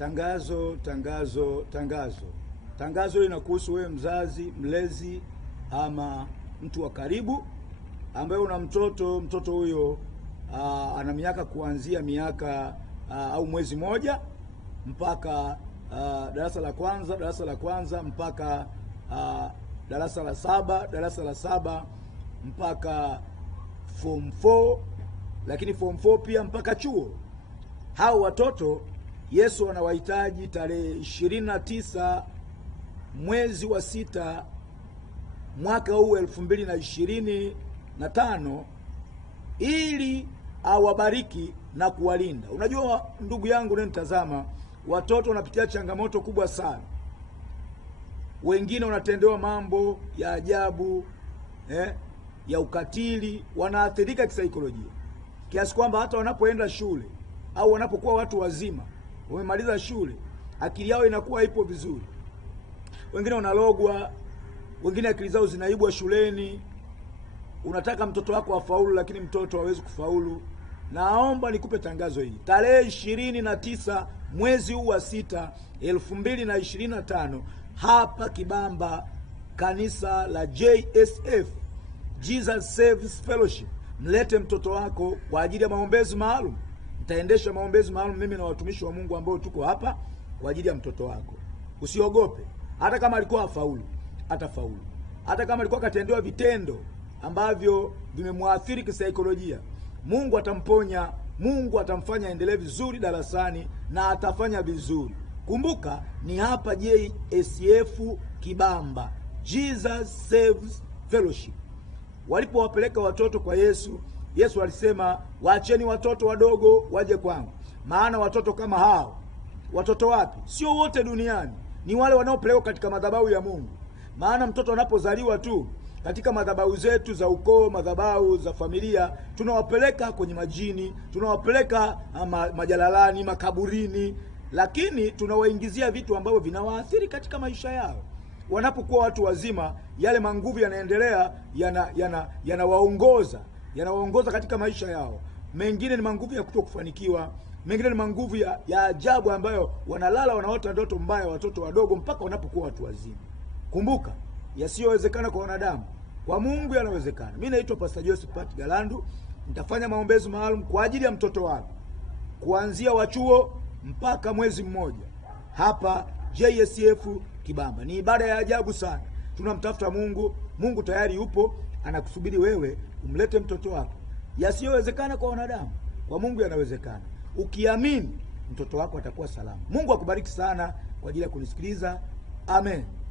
Tangazo, tangazo, tangazo. Tangazo hili linakuhusu wewe mzazi, mlezi ama mtu wa karibu ambaye una mtoto huyo ana miaka kuanzia miaka au mwezi moja mpaka darasa la kwanza mpaka darasa la saba mpaka form 4, lakini form 4 pia mpaka chuo. Hao watoto Yesu anawahitaji tarehe 29 mwezi wa 6 mwaka huu 2025 ili awabariki na kuwalinda. Unajua ndugu yangu unanitazama, watoto wanapitia changamoto kubwa sana. Wengine wanatendewa mambo ya ajabu, ya ukatili, wanaathirika kisaikolojia. Kiasi kwamba hata wanapoenda shule au wanapokuwa watu wazima, wamemaliza shule, akili yao inakuwa ipo vizuri. Wengine wanalogwa, wengine akili zao zinaibwa shuleni. Unataka mtoto wako afaulu, lakini mtoto hawezi kufaulu. Naomba nikupe tangazo hili. Tarehe 29 mwezi huu wa 6 2025 hapa Kibamba, kanisa la JSF, Jesus Saves Fellowship. Mlete mtoto wako kwa ajili ya maombezi maalum. Nitaendesha maombezi maalum mimi na watumishi wa Mungu ambao tuko hapa kwa ajili ya mtoto wako. Usiogope. Hata kama alikuwa hafaulu, atafaulu. Hata kama alikuwa katendewa vitendo ambavyo vimemwathiri kisaikolojia, Mungu atamponya, Mungu atamfanya aendelee vizuri darasani na atafanya vizuri. Kumbuka ni hapa JSF Kibamba, Jesus Saves Fellowship. Walipowapeleka watoto kwa Yesu, Yesu alisema, waacheni watoto wadogo waje kwangu. Maana watoto kama hao, watoto wapi? Sio wote duniani, ni wale wanaopelekwa katika madhabahu ya Mungu. Maana mtoto anapozaliwa tu katika madhabahu zetu za ukoo, madhabahu za familia, tunawapeleka kwenye majini, tunawapeleka majalalani, makaburini, lakini tunawaingizia vitu ambavyo vinawaathiri katika maisha yao. Wanapokuwa watu wazima, yale manguvu yanaendelea, yanawaongoza katika maisha yao. Mengine ni manguvu ya kutokufanikiwa, mengine ni manguvu ya ajabu ambayo wanalala wanaota ndoto mbaya watoto wadogo mpaka wanapokuwa watu wazima. Kumbuka, yasiyowezekana kwa wanadamu, kwa Mungu yanawezekana. Mimi naitwa Pastor Josephat Galandu. Nitafanya maombezi maalum kwa ajili ya mtoto wako kuanzia wachuo mpaka mwezi mmoja hapa JSF Kibamba. Ni ibada ya ajabu sana. Tunamtafuta Mungu. Mungu tayari yupo, anakusubiri wewe umlete mtoto wako. Yasiyowezekana kwa wanadamu, kwa Mungu yanawezekana. Ukiamini, mtoto wako atakuwa salama. Mungu akubariki sana kwa ajili ya kunisikiliza. Amen.